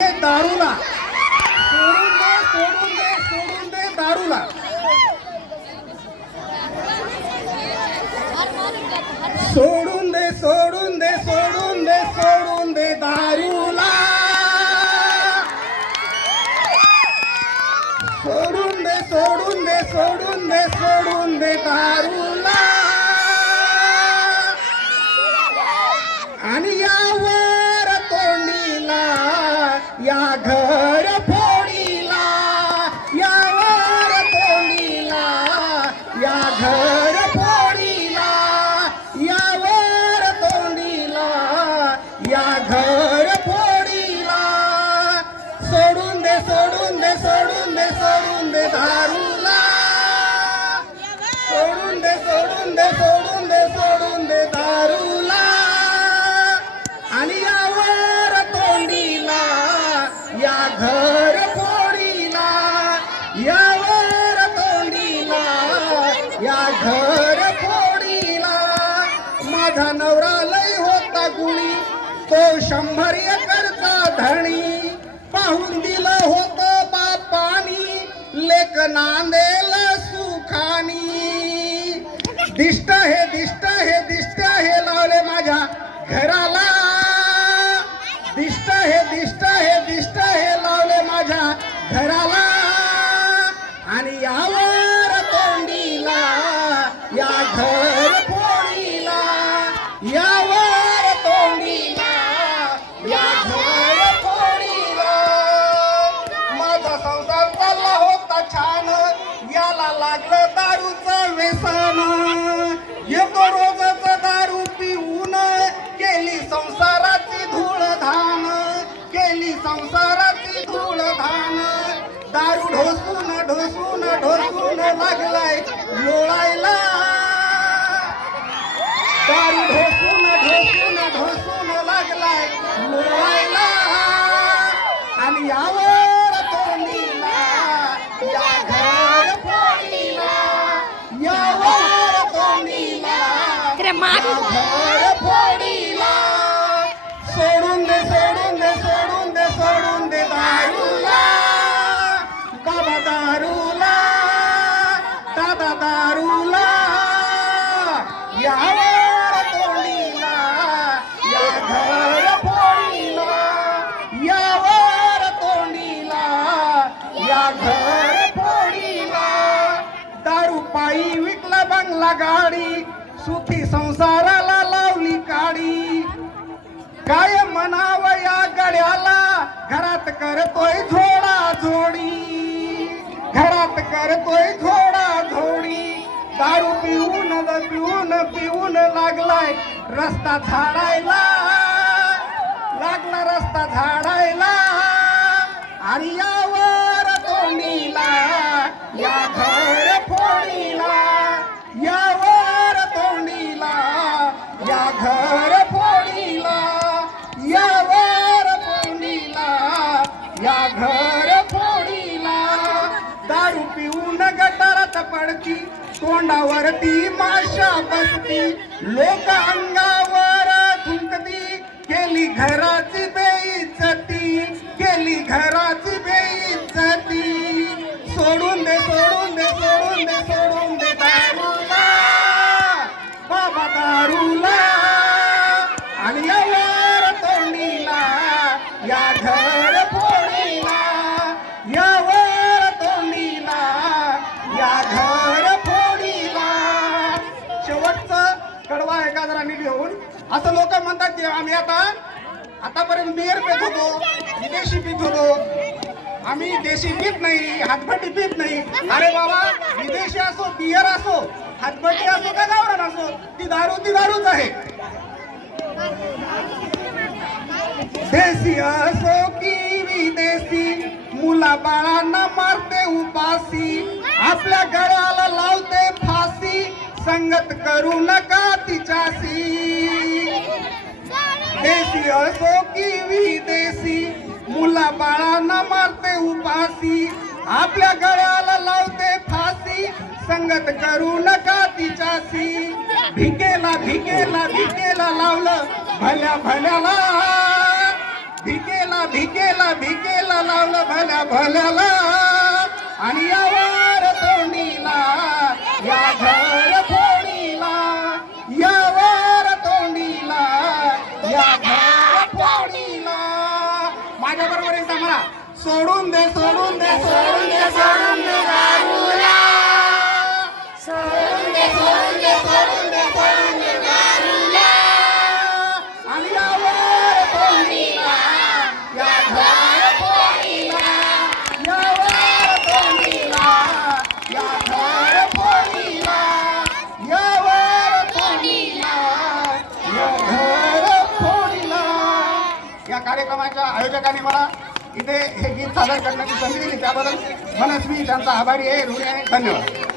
दारूला. सोडून दे सोडून दे सोडून दे दारूला. सोडून दे सोडून दे सोडून दे सोडून दे दारूला. सोडून दे सोडून दे सोडून दे सोडून दे दारू सोडून दे सोडून दे सोडून दे दारूला. आणि यावर तोंडीला या घर फोडीला. यावर तोंडीला या घर फोडीला. माझा नवरा लय होता गुणी तो शंभर एकरचा धणी. पाहून दिलं होतं बापानी लेख नांदे दिष्ट हे दिष्ट हे दिष्ट हे लावले माझ्या घराला. आणि यावर तोंडीला या घर फोडीला यावर तोंडीला या घर फोडीला माझा संसार चालला होता छान याला लागलं दारू ढोसून ढोसून ढोसून लागलाय लोळायला. दारू ढोसून ढोसून ढोसून लागलाय लोळायला. आणि यावर तोंडीला या घर फोडीला यावर तोंडीला घर सोडून दे विकला गाडी सुखी संसाराला लावली काडी. काय म्हणावं या गड्याला? घरात करतोय झोडा झोडी घरात करतोय झोडा झोडी दारू पिऊन पिऊन पिऊन लागलाय रस्ता झाडायला. लागला रस्ता झाडायला. आणि या तोंडावरती माशा बसती. लोक अंगावर थुंकती केली घराची बे आतापर्यंत बिअर पित होतो विदेशी पित होतो. आम्ही देशी पित नाही हातभट्टी पित नाही. अरे बाबा विदेशी असो बियर असो हातभट्टी असो का गावरान असो ती दारू ती दारूच आहे. देशी असो की विदेशी मुला बाळांना मारते उपासी आपल्या गळ्याला लावते फाशी संगत करू नका तिच्याशी. देशी असो की विदेशी मुला बाळांना मारते उपासी आपल्या गळ्याला लावते फाशी. संगत करू नका तिच्याशी. भिकेला भिकेला भिकेला लावलं. भल्या भल्याला. भिकेला भिकेला भिकेला लावलं. भल्या भल्याला. आणि यावर तोंडीला या घर सोडून दे सोडून दे दारूला. सोडून दे सोडून दे सोडून दे सोडून दे दारूला यावर यावर यावर या कार्यक्रमाच्या आयोजकांनी मला इथे हे गीत सादर करण्याची संधी दिली. त्याबद्दल मनस्वी त्यांचा आभारी आहे ऋणी आहे. धन्यवाद.